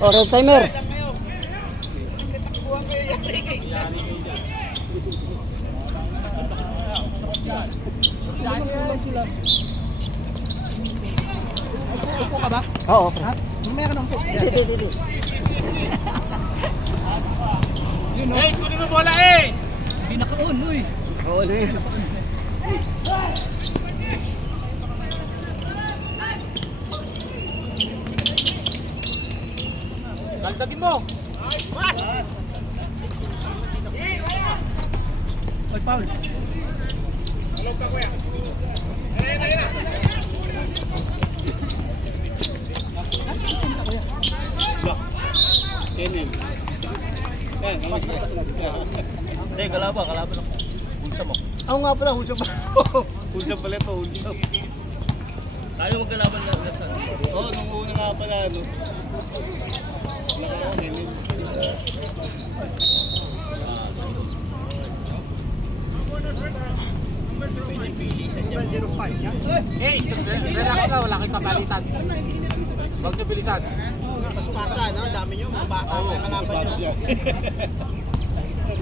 Oh, red timer. Upo ka ba? Oo. Mamaya ka ng upo. Hindi. Ace, kunin mo bola, Ace! Hindi naka-on, uy. Oo, ano yun? Dagdagin mo! Mas! Oy, Paul. Hello ka, kuya. Ayun. Kenin. Hindi, kalaban ako. Hulsa mo. Ako nga pala, hulsa pa. Hulsa pala ito, hulsa. Tayo magkalaban na sa. Oo, nung una nga pala, ano. Wala ka Kenin. Ace, relax ka, wala kang kapalitan. Huwag niyo bilisan. Pasa, no? Dami niyo, mga bata mo kalaban niyo.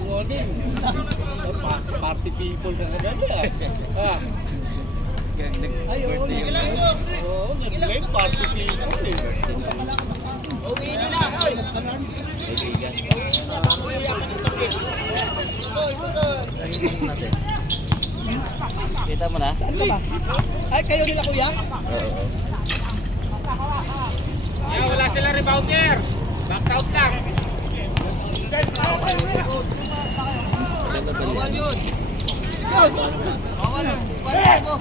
Morning. Party people sa kagabi ah. Birthday yung Oo, nag-game party people eh. Uwi nila, oy. Kita mo na? Saan ka ba? Ay, kayo nila kuya? Oo. Yeah, wala silang rebounder. Box out lang. Bawal yun. Bawal yun. Bawal mo.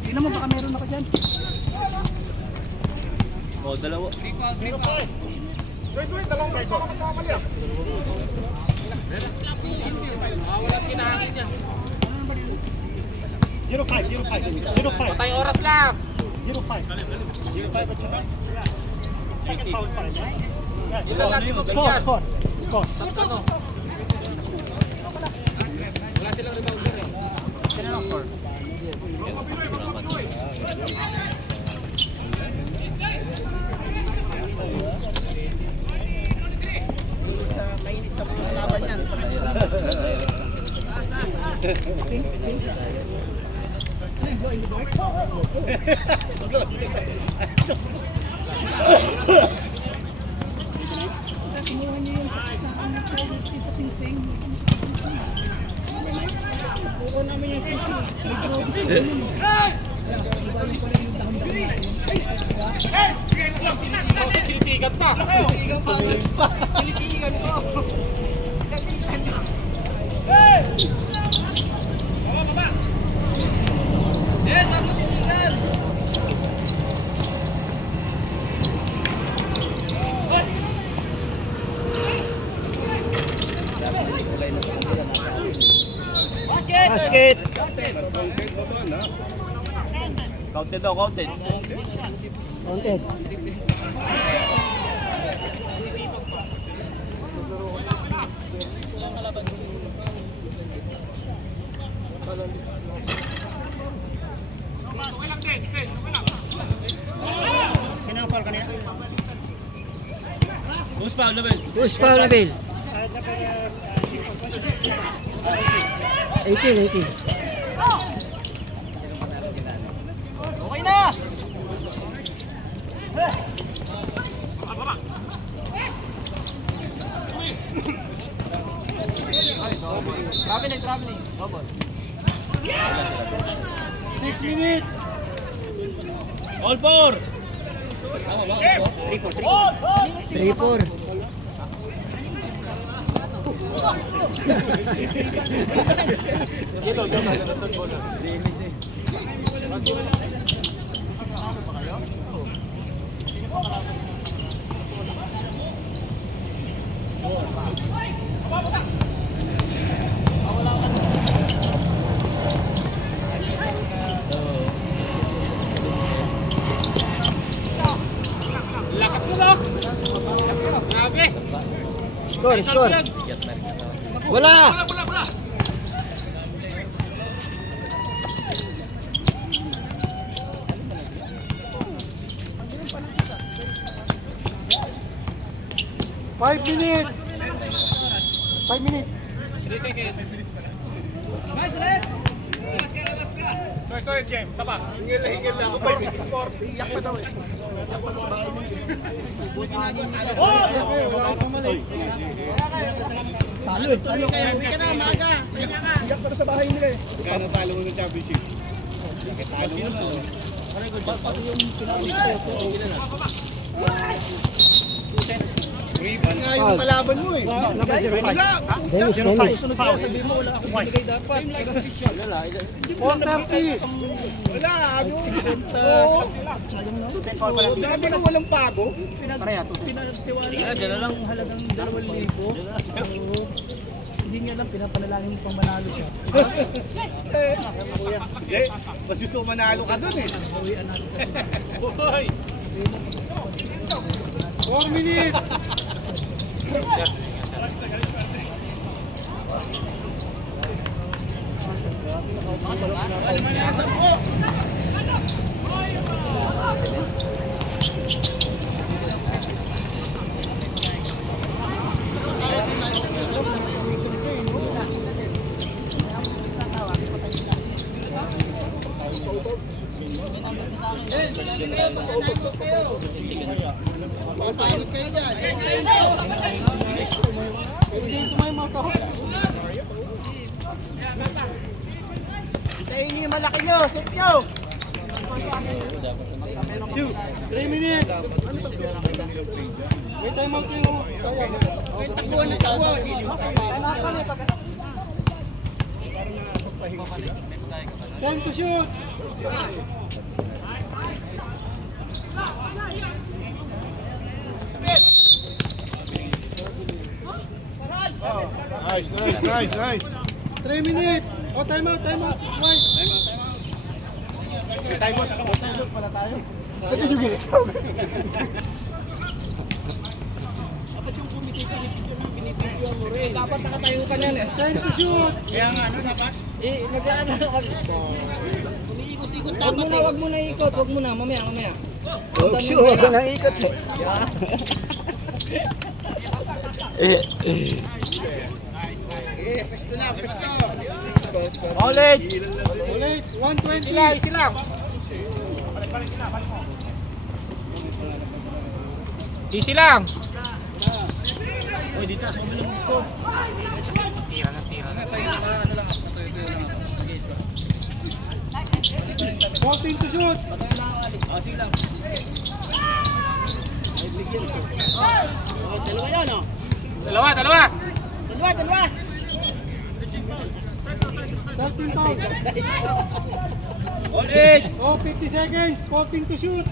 Tingnan mo baka meron ako dyan. Oh, dalawa. Wait, dalawang record. Walang kinahangin yan. 05. Patay oras lang. 05 at saka? Second foul pa rin. Ilan natin mo bigyan? Score. Tatlo. Wala silang rebounder eh. Sino ang score? Mainit sa mga laban yan. Kinuha niyo yung sa singsing. Puro namin yung singsing. May grobis yun. Kinitigan pa. Kinitigan pa. Kinitigan ko. Kinitigan ko. Eh, tapos titigan. Basket. Counted daw, counted. Counted. Sino ang foul kanina? Who's foul level? Who's foul na Bill? 18. Okay na! Traveling. Double. 6 minutes. All four! 3-4. Lakas mo ba? Grabe. Score. Wala. 5 minutes. 5 minutes. Sorry, James. Tama. Hingil lang ako. 5 minutes more. Iyak pa daw eh. Okay, wala kang mali. Talo kayo. Uwi ka na, maga. Pahinga ka. Iyak pa sa bahay nila eh. Kano talo mo ng championship? Ribbon nga yung palaban mo eh. Dennis, Dennis. 4:30. Wala, ano? Oo. Sabi na walang pago. Kaya, dyan na lang. Halagang 2,000. Hindi niya lang pinapanalangin pang manalo siya. Eh, mas gusto manalo ka dun eh. Hoy! 4 minutes. Tayo niyo yung malaki nyo. Sit nyo. 3 minutes. May time out kayo. Okay, takbo na takbo. Time to shoot. Nice. 3 minutes. Oh, time out. Wait. Time out pala tayo. Dapat nakatayo ka niyan eh. Time to shoot. Kaya nga, ano dapat? Nag-ano ka. Umiikot-ikot dapat eh. Wag mo na ikot. Wag mo na. Mamaya. Huwag ka na ikot eh. Pesto na. Ulit! Ulit. 120. Sila. Easy lang. Uy, dito sa kabilang score. Tira na. 14 to shoot. Sige lang. Dalawa yan oh. Dalawa. Dalawa. 13 pounds. Ulit. Oh, 50 seconds. 14 to shoot.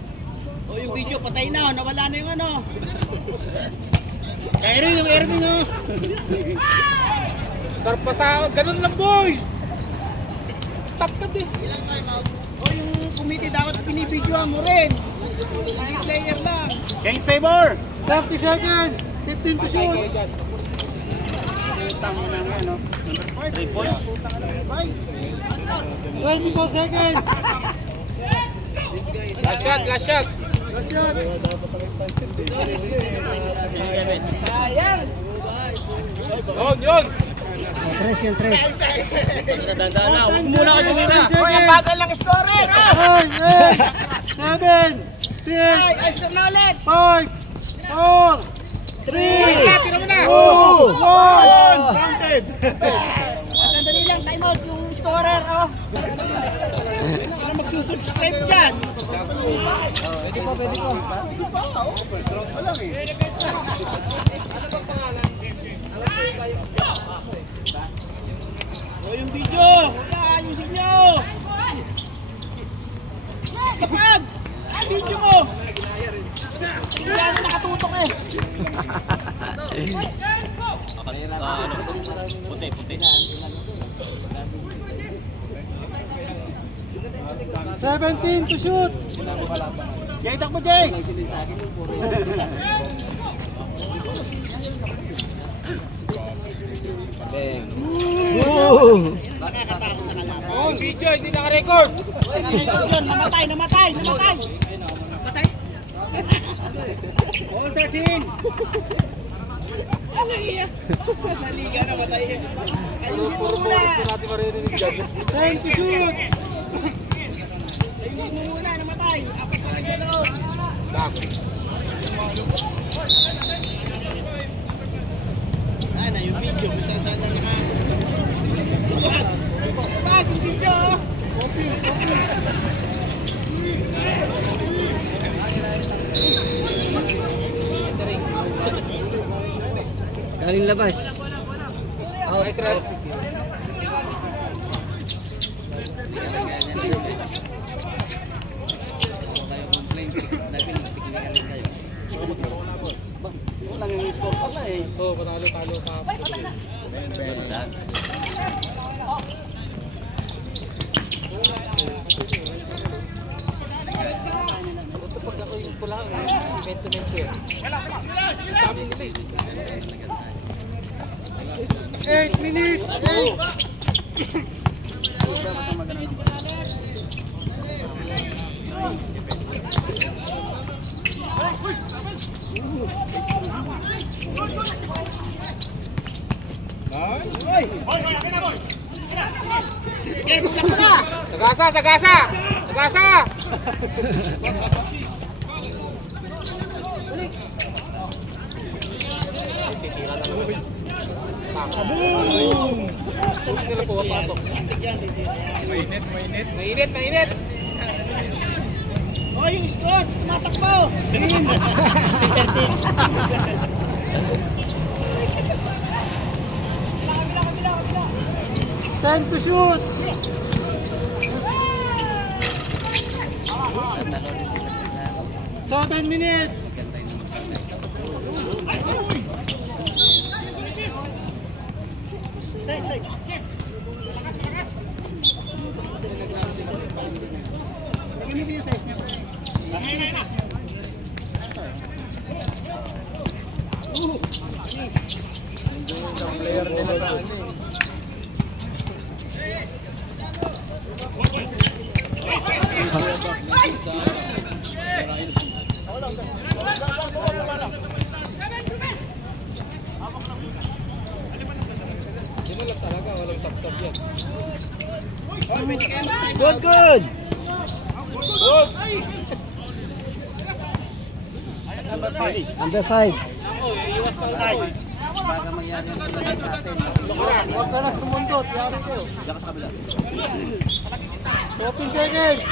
O yung video patay na. Nawala na yung ano. Kaya yung Erwin oh. Sarpasa, ganun lang boy. Tatkad eh. O yung committee dapat pinibidyoan mo rin. Hindi player lang. Games favor. 30 seconds. 15 to shoot. 3 points. 24 seconds. Last shot. Last shot. Sayang. Yun. Tres yung tres. Nadandaan na. Huwag muna ka muna. Hoy, ang bagal ng scorer oh. 9, 8, 7, 6, Ayos na ulit. 5, 4, 3, Tira mo na. 2, 1. Counted. Sandali lang, time out yung scorer oh. Ano magsusubscribe dyan? Pwede ko. O yung video, wala, ayusin nyo. Kapag, video mo. Wala na nakatutok eh. Puti. 17 to shoot. Jay, takbo Jay. Yung video, hindi naka-record. Namatay. All 13. Sa liga na matay. Ayusin mo muna. natin maririnig dyan. Thank you, shoot! Ayusin mo muna, namatay. Apat na lang sa loob. Ano, yung video, kung saan saan na nakaabot. Luwag! Luwag, yung video! Copy, copy. Galing labas. Nice rep. Lang yung score pala eh. Oo, panalo-talo ka. Ito pag ako yung pula, invento eh. Sabi nila eh. 8 minutes! 8! Sagasa, sagasa! Sagasa! Huwag nila pumapasok. Mainit! Oh, yung score! Tumatakbo! Time to shoot! Seven minutes! Player nila sa ano eh. Hindi mo lang talaga, walang sab-sab yan. Good, good! Number 5. Huwag ka na sumundot, yari kayo. 14 seconds!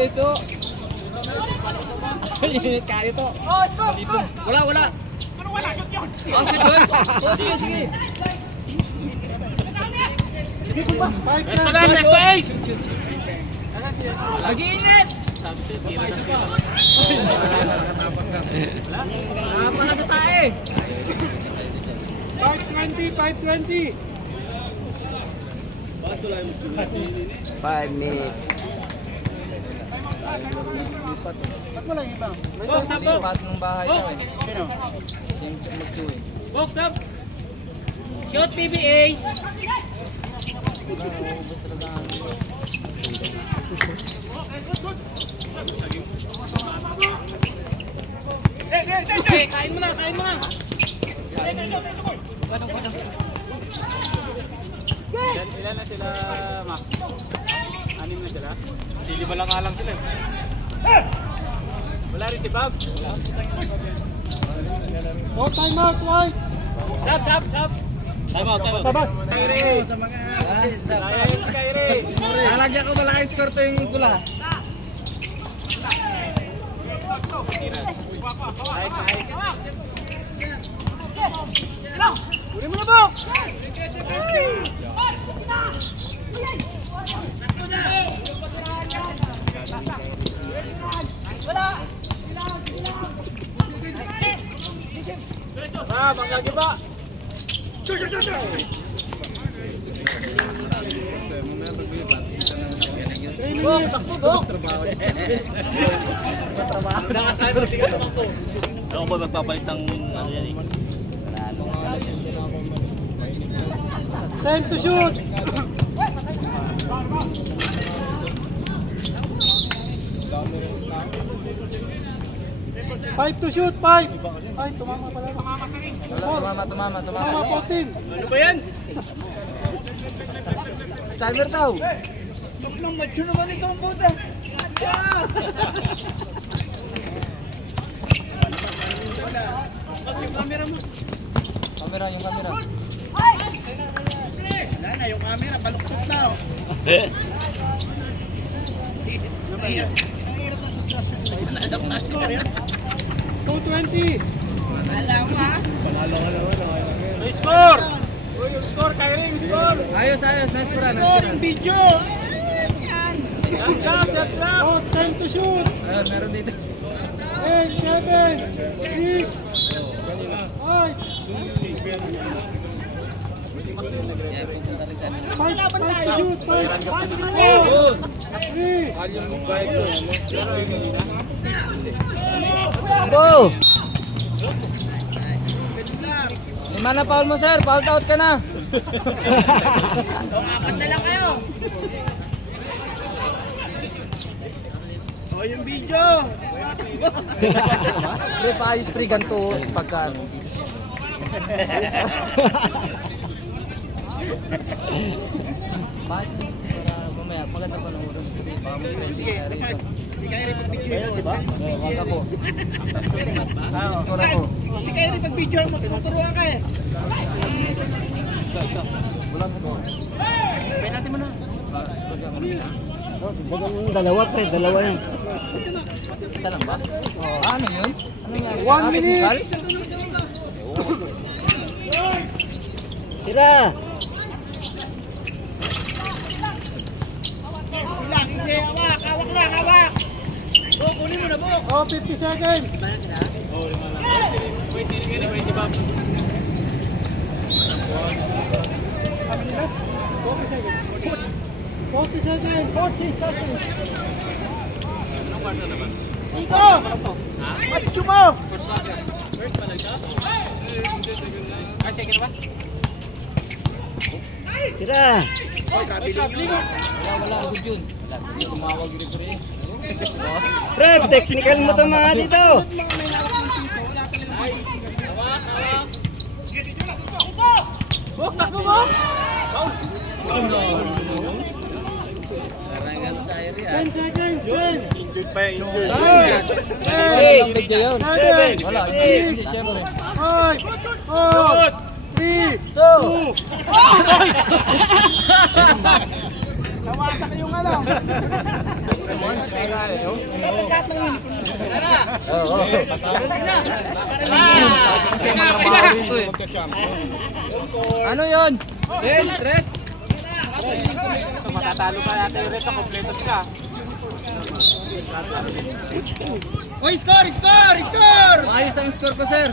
Ito. Init kayo to. Oh, score! Wala. Shoot yun! Oh, shoot yun? Oh, sige. Besta lang, besta ace! Mag-iinit! Pala sa tae. 5:20, 5:20! 5 minutes. Ba't mo lang iba? Lipat ng bahay ko eh. Sino? Yung mag-chew eh. Box up! Shoot, PBAs! Hey, kain mo na! Ilan na sila, Mac? 6 na sila? Lima lang nga lang sila. Wala rin si Bob? No time out, White! Sab! Time out. Kairi! Sa mga... Ayun si Kairi! Lalagyan ko malaki score to yung pula. Nice. Uri mo na, Bob! Bangga ba? 3 minutes. Ako ba magpapalit ng ano yan eh? 10 to shoot. 5 to shoot, 5. Ay, tumama pala. Tumama. Tumama 14. Ano ba yan? Timer daw. Nang macho naman ito ang buta. Kamera, yung kamera. Wala na, yung camera, baluktot na. Oh. Ang hirap na sa class. Alam na si Maria. 220. Alam ha? May score! Uy, yung score, Kyrie, yung score! Ayos. Nice kura. Score yung video. Yan. Shot lang! Oh, 10 to shoot. Ayun, meron dito. 8, 7, 6, 5. 5 to shoot. 5, 4, 3. Go! Lima na foul mo, sir. Foul out ka na. Apat na lang kayo. Oh, yung video. Pre, paayos pre, ganito pagka ano. Paayos pre, para mamaya, maganda pa ng ulo. Kasi baka may friends si Harrison. Si Kyrie pag video mo. Wag ako. Score ako. Si Kyrie pag video mo, tinuturuan ka eh. Dalawa pre, dalawa yan. Isa lang ba? Ano yun? Ano yan? 1 minute. Tira! Sila, kasi hawak lang, hawak! Oh, 50 seconds. Iko! Macho mo! Tira! Wala, good yun. Tumawag rin pre. Pre, technical mo ito mga dito! Takbo mo! 10 seconds, 10. Injured pa yan, injured. 9, Video yun. 7, Wala, 6, hindi siyempre. 5, 4, 3, 2. Nawasak yung ano! Oo. Kasi magtrabaho rito eh. Ano yun? 10, 3? Matatalo pa yata yung reto, kompleto sila. Oy, score! Ayos ang score ko, sir.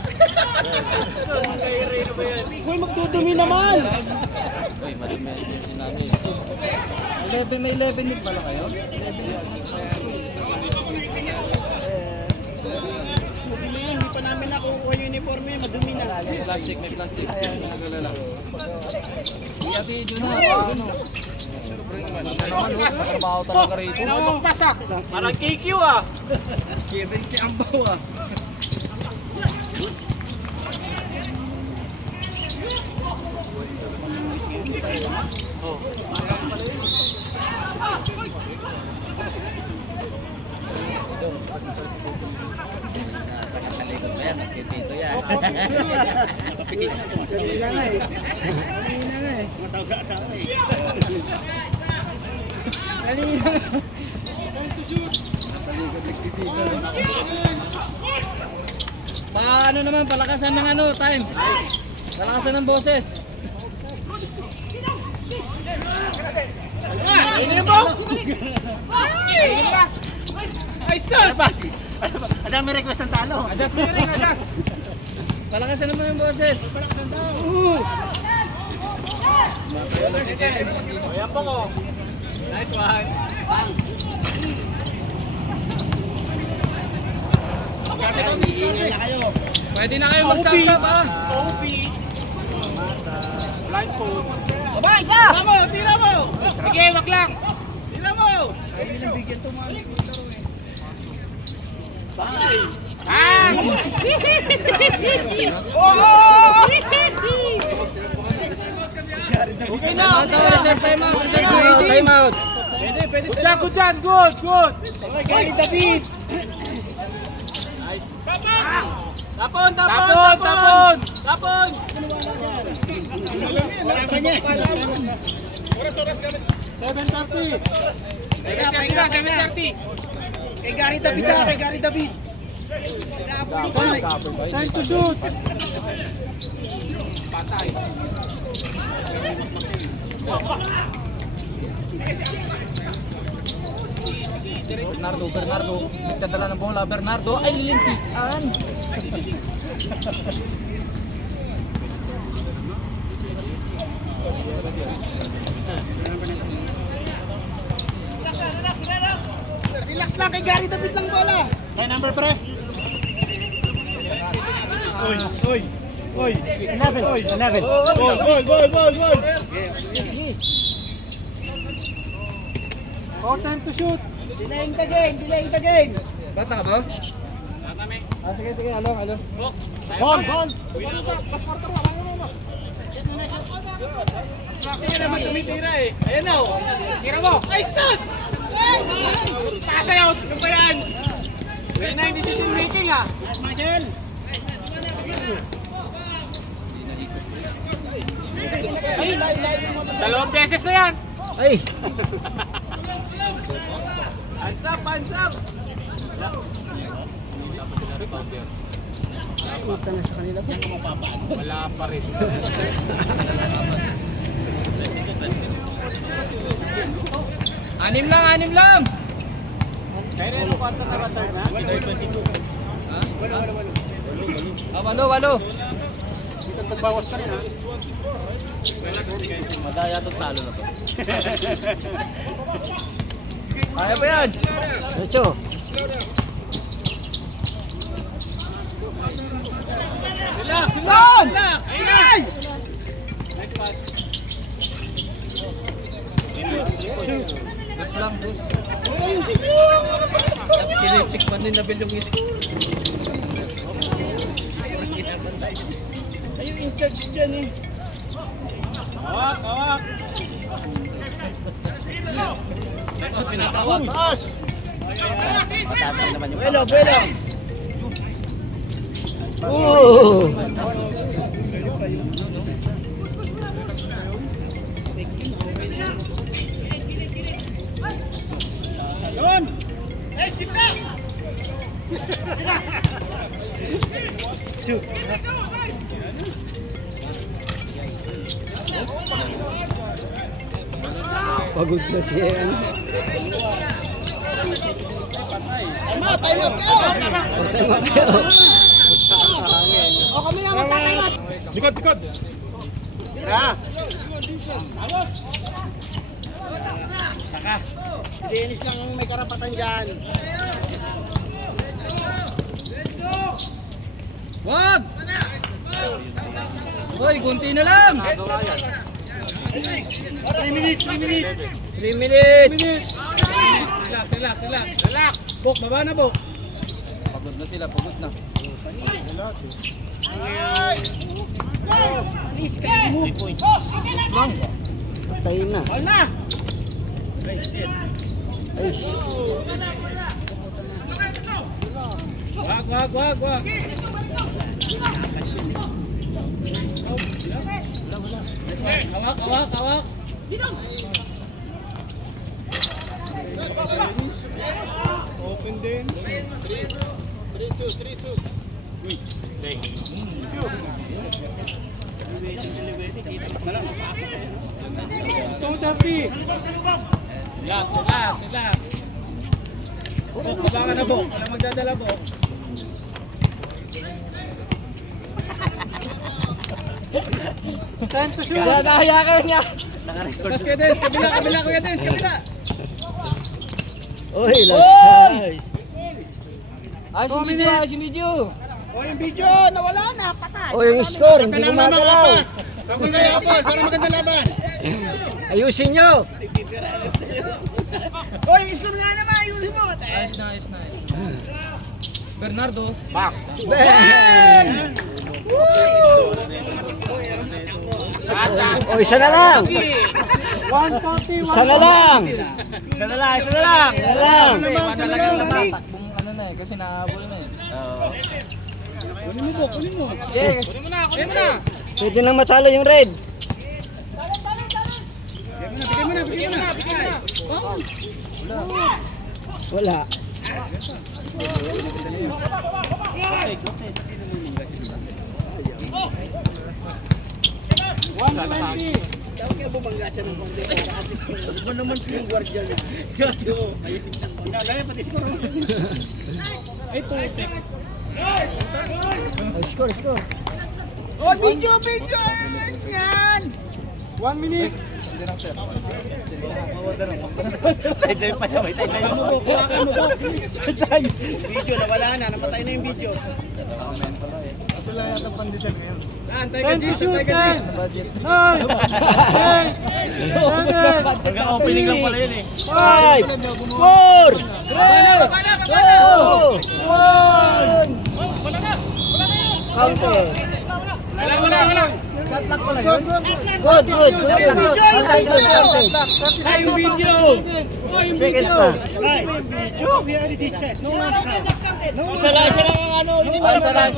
Uy, magdudumi naman! Uy, madumi yung sinabi. 11, may 11 din pala kayo? 11 Madumi yan, hindi pa namin nakukuha yung uniforme, madumi na. May plastic. Nagalala. Iya, video na. Ano? Trabaho talaga rito. Pasak! Parang KQ ah! 70 ang bawa. Matawag sa asawa eh. Kanina. Paano naman palakasan ng ano, time? Palakasan ng boses. Ay, sus! Ang dami request ng talo. Adjust mo rin, adjust! Palakasan naman yung boses. Ayan po ko. Nice one. Pwede na kayo magsasab ha. OP. Blind phone. Baba, isa! Tira mo! Sige, wag lang. Tira mo! Ah! Okay na! Reserve time out! Time out! Good dyan, good, good! Gary David. Tapon! Tapon! Wala niya. 7:30. Pahinga, 7:30. Kay Gary David ha! Kay Gary David! Time to shoot. Bernardo. Nagdadala ng bola. Bernardo ay lilintikan. Relax lang kay Gary David lang bola! May number pre. Oy. 11. Goal. Oh, time to shoot. Delaying the game! Bata ka ba? Sige, alo. Ball. Hindi naman tumitira eh. Ayan na oh. Tira mo. Ay, sus! Pasayaw! Ano ba yan? Wala na yung decision making ah. Michael. Dalawang beses na yan. Ay! Hands up! Puta na sa kanila po. Wala pa rin. Anim lang! Kaya rin yung kwarta na third na? Walo. Bawas ka rin ha. Madaya itong talo na to. Kaya ba yan? Diretso! Relax! Ay! Nice pass. Dos lang. At kinichik pa ni Nabel yung isip. Ayun in charge dyan eh. Hawak! Taas. Matatay naman yung Buelo! Oo! Yun. Shoot. Pagod na siya. Time out kayo! O kami na magtatime out! Likod. Dennis lang ang may karapatan dyan. Wag! Hoy, kunti na lang! 3 minutes. 3 minutes! Relax! Bok, baba na bok. Pagod na sila, pagod na. Tayo na. All na! Wag. Hawak. Open din. 2:30. Relax. Bok, baba ka na bok. Wala magdadala bok. Time to shoot. Nakaya ka niya. Tapos kuya Dens, kabila kuya Dens, kabila. Oy, last time. Ayos yung video, ayos yung video. O yung video, nawala na, patay. O yung score, hindi gumagalaw. Okay kayo, Apol, para maganda laban. Ayusin nyo. O yung score nga naman, ayusin mo. Ayos na, ayos na. Bernardo. Back. Bang! O, isa na lang. 140, Isa na lang. Isa na lang, isa na lang. Isa na lang. Takbong ano na eh, kasi nakahabol na eh. Kunin mo, kunin mo. Yeah. Kunin mo na, kunin mo na. Pwede nang matalo yung red. Bigyan mo na. Wala. O, score, score. O video, video. Yan. 1 minute. Sideline pa niya, may sideline mo. Video, nawala na. Namatay na yung video. Sila yata pandesal ngayon. Antay 10 shoot, 10. 9, 8, 7. Hanggang opening lang pala yun eh. 5, 4, 3, 2, 1. Counter. Wala. Shot lock pala yun. Good, good, good. Outside. Ay, yung video. Seconds pa. We already set. No one count. Isa lang ang ano. Isa lang.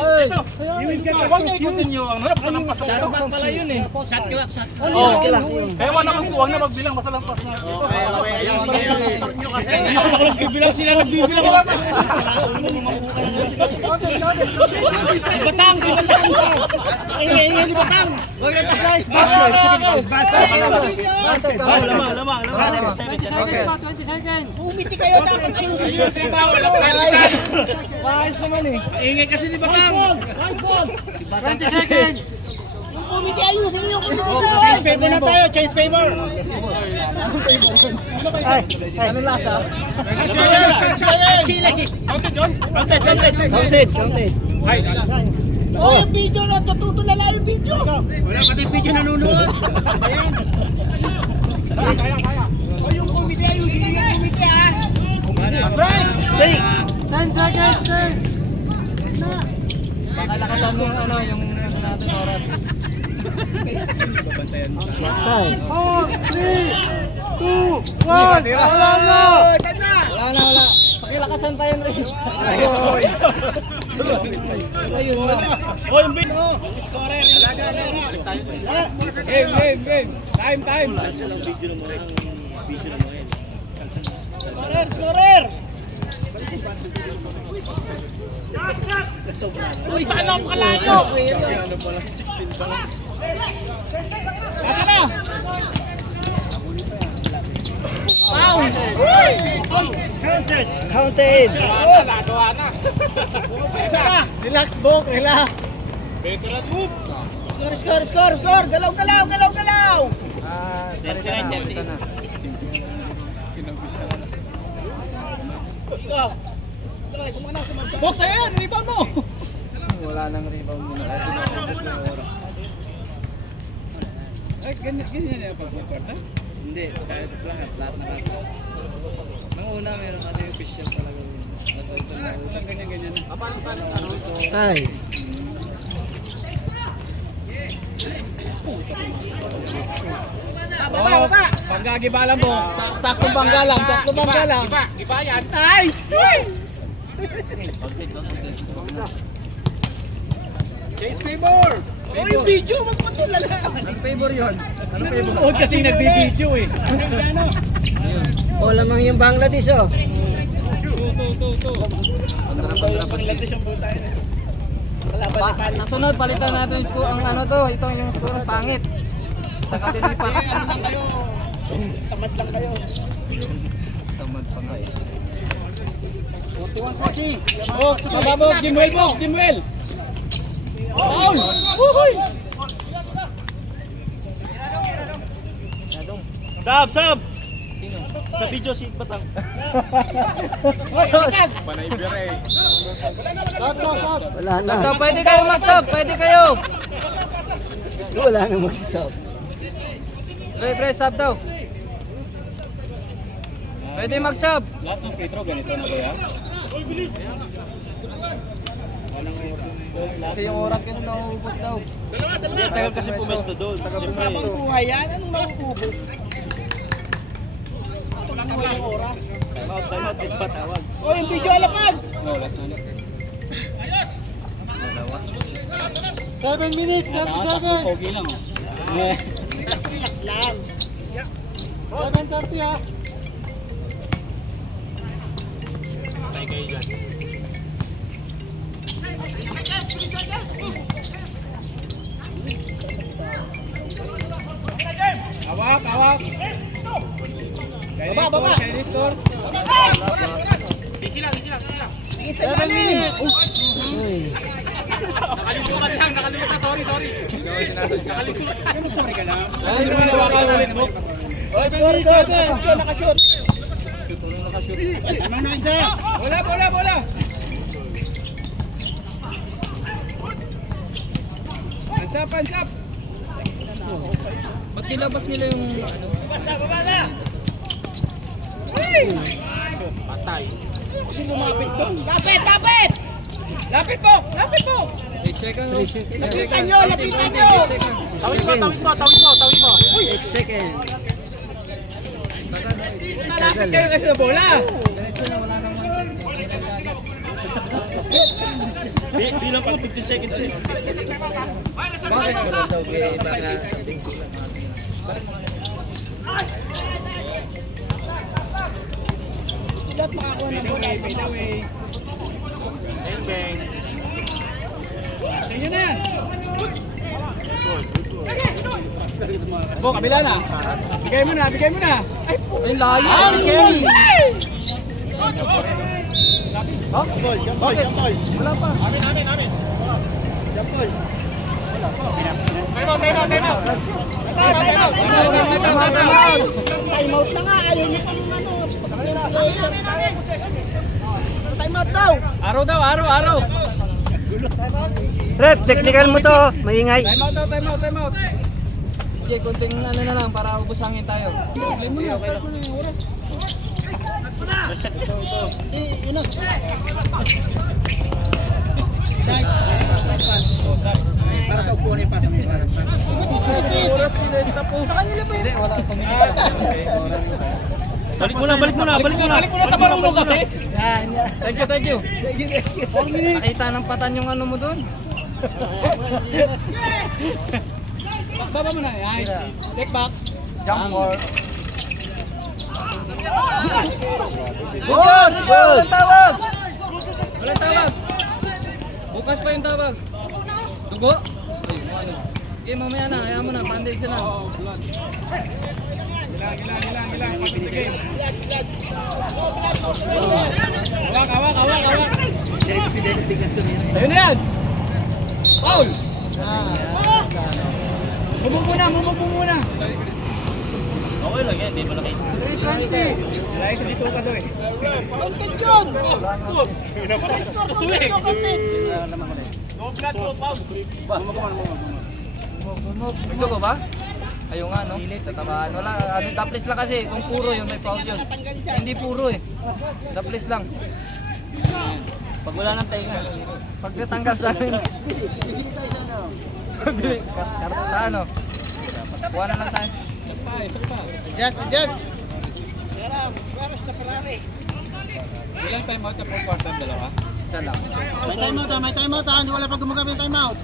Oy. You will get Huwag niyo ikutin nyo. Ang harap ka ng paso. Shot lock pala yun eh. Shot clock, shot. Ewan na kung huwag na magbilang, basta lang pas na. Nagbibilang sila, nagbibilang. Si Batang. Ingay ni Batang. Wag na tayo. Basket. Lamang. 20 seconds. Umiti kayo, dapat ayusin. Ayos naman eh. Ingay kasi ni Batang. 20 seconds. Umiti, ayusin niyo yung kusunod. Change favor na tayo, change favor. Ano lasa? Chile. Counted yun? Counted. Oh, yung video na, tutulala yung video. Wala pati yung video nanonood. Ayan. Oh, yung comedy, ayusin niyo yung comedy ha. Break! Break. 10 seconds, 10. Pakalakasan mo yung ano natin oras. 5. 4, 3, 2, 1. Wala na. Wala. Pakilakasan tayo rin. Oh, yung video. Scorer. Game. Time. Scorer. Uy, paano ang kalayo? Baka na. Counted. Nagawa na. Isa na. Relax, Bok. Relax. Veteran move. Score. Galaw. Palitan na. Ikaw. Bok, sa'yo yan. Rebound mo. Wala nang rebound muna. Ay, ganyan yan pag-quarter? Hindi, kahit lahat na kahit. Nung una meron natin yung official talaga yun. Nasa ito na ulit. Ganyan. Ay. Baba. Panggagibalan mo. Saktong banggalang. Iba yan. Nice! Chase favor! Oh, yung video! Magpatulala! Anong favor yun? Anong favor? Nanonood kasi nagbibideo eh. O, lamang yung Bangladesh, oh. Sa sunod, palitan natin yung score. Ang ano to, ito yung score ng pangit. Nakapilipat. Tamad lang kayo. Tamad pa nga eh. 41-40. Oh, sababog! Dimwell! Paul! Uhuy! Sab! Sino? Sa video si Batang. Panay bire. Stop. Wala na. Sub daw, pwede kayo mag-sub, pwede kayo. Wala na mag-sub. Pre, sub daw. Pwede mag-sub. Lahat ng Petro ganito na ba yan? Kasi yung oras kasi nauubos daw. Hindi, tagal kasi pumesto doon. Siyempre, Buhay yan, anong makukubo? time out, di ba tawag? O, yung video alapag! 7 minutes, 30 seconds. Pogi lang oh. Relax lang. 7:30 ha. Awak. Baba. Chinese score. Easy lang. 7 minutes. Nakalimutan. Sorry. Nakalimutan. Ay, nawakan ulit mo. 7 minutes, 7. Nakashoot. Mano isa. Bola. Hands up. Ba't nilabas nila yung ano? Patay. Kasi lumapit doon. Lapit! Lapit po! 8 seconds. Lapitan nyo! Tawid mo. 8 seconds. Lapit kayo kasi sa bola! Diretso na, wala nang Bilang pang 50 seconds eh. Bakit ko lang daw baka something to lang. Lahat makakuha ng bola. Bang. Sa inyo na yan! Bo, kabila na. Bigay mo na! Ay, layo! Kenny. Jump ball. Wala pa! Amin. Time out. Time out na nga. Ayaw nyo pang ano. Time out daw. Araw! Rep, technical mo to. Maingay. Time out! Okay, kunting ano na lang para ubusangin tayo. Problema mo na, start mo na yung oras. Para sa upuan yung pasa mo. Oras nilis na po. Sa kanila ba yun? Hindi, wala. Balik mo na sa marunong kasi. Thank you. Nakita ng patan yung ano mo doon. Baba mo na, nice. Step back. Jump ball. Good! Walang tawag! Bukas pa yung tawag. Dugo? Okay, mamaya na. Ayaw mo na. Bandage na. Gilang. Patigil. Hawak. Sa'yo na yan! Paul! Mumog muna. Okay lang yan, hindi mo nakita. 8:20. Dahil dito ka doon eh. Content yun! Score content yun, content! Gusto ko ba? Ayun nga no, tatamaan. Wala, ano, taplis lang kasi. Kung puro yun, may foul yun. Hindi puro eh. Taplis lang. Pag wala ng tainga. Pag natanggal sa amin. Sa ano? Kuha na lang tayo. Just. Suarez na Ferrari. Ilang time out sa 4 quarter, dalawa? Isa lang. May time out ha. Hindi wala pag gumagamit ng time out.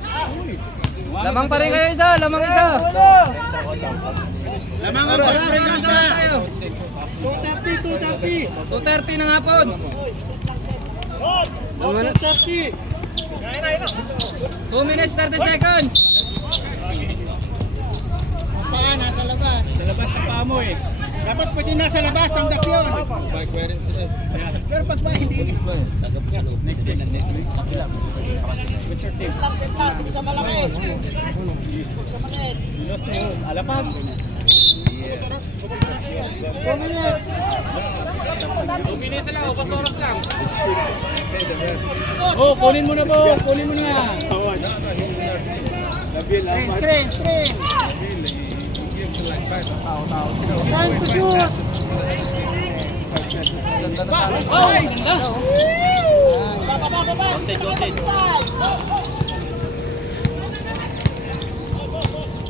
Lamang pa rin kayo isa, lamang isa. Lamang ang Ferrari ng isa. Tayo. 2:30. 2:30 ng hapon. 2:30. 2 minutes 30 seconds. Paa nasa labas. Sa labas ng paa mo eh. Dapat pwede nasa labas, tanggap yun. Pero pag ba hindi. Next week. Sa malaki. Sa maliit. Alapag. 2 minutes. Bilis lang, upas oras lang. Oh, kunin mo na po. Kunin mo na. Screen, screen. Tao sila. Time to shoot. Ganda na sana. Oh, ganda. Content, content.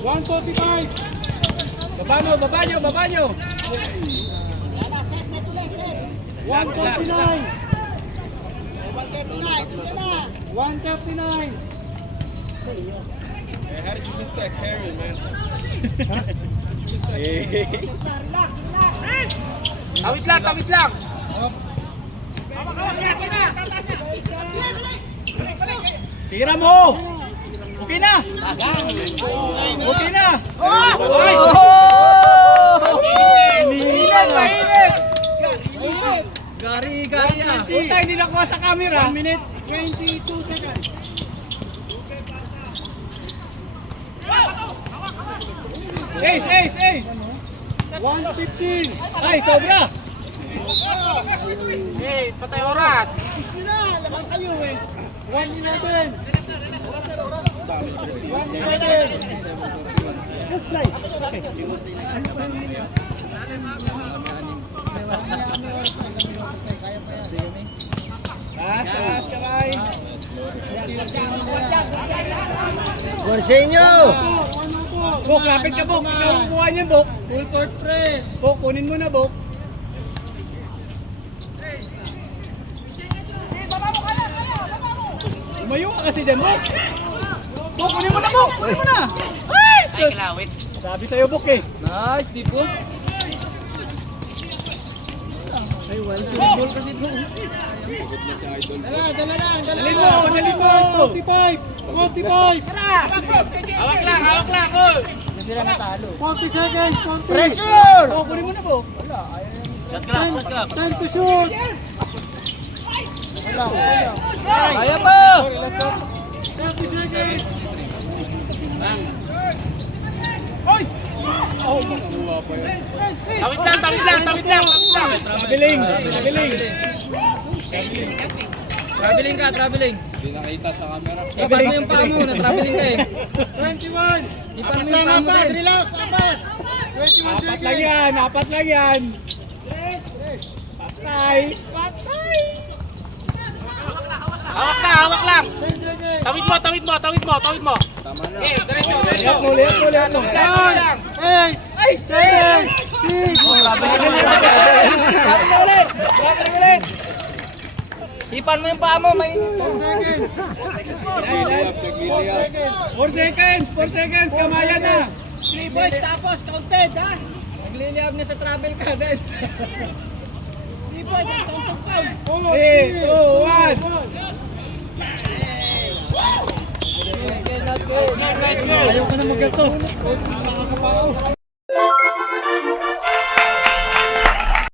145. Baba nyo, baba nyo, baba nyo. 139. 139. How did you miss that carry, man? Tawid lang, tawid lang. Tira mo! Okay na! Okay na! Mainit! Mainit! Gari ah! Puta, hindi nakuha sa camera! 1 minute, 22 seconds. Ace! Ace! Ace! 115. Ay, sobra! Hey, patay oras. 111. 111. Taas, taas, kamay! Gorgenyo! Bok, lapit ka, Bok! Ikaw ang kuha niyan, Bok! Full court press. Bok, kunin mo na, Bok! Umayo ka kasi dyan, Bok! Bok, kunin mo na, Bok! Kunin mo na! Nice! Ay, kalawit. Sabi sa'yo, Bok eh! Nice, tipo. Ay, wild ball kasi doon. Dala lang. Dalhin mo, dalhin mo! 45. 45. Hawak lang, oh. 40 seconds. 40. Pressure! Bok, kunin mo na, Bok! Shot clock, shot clock. Time to shoot. Kaya pa! 30 seconds. Tawid lang, tawid lang, tawid lang, tawid lang. Traveling! Traveling! Traveling ka, traveling. Hindi nakita sa camera. Ipan mo yung paa mo, na-traveling ka eh. 21. Ipan mo yung paa mo din. Relax. 21 Apat lang seconds. yan! Apat lang yan! Patay! Patay! Hawak lang. 10 seconds. Tawid mo, tawid mo, tawid mo, tawid mo. Eh, diretso, diretso. Lihat mo, lihat mo, lihat mo! Tawid lang. 8. Ay! 7. 6. Traveling ka ulit! Traveling ulit! Ipan mo yung paa mo, may... 10 seconds. 4 seconds. 4 seconds! Kamayan na! 3 boys tapos counted ha. Nagliliyab na sa travel ka, guys. 3 boys counted pound. 3, 2, 1! Let's go. Nice, nice. Ayaw ka na magganto. Nakakapao.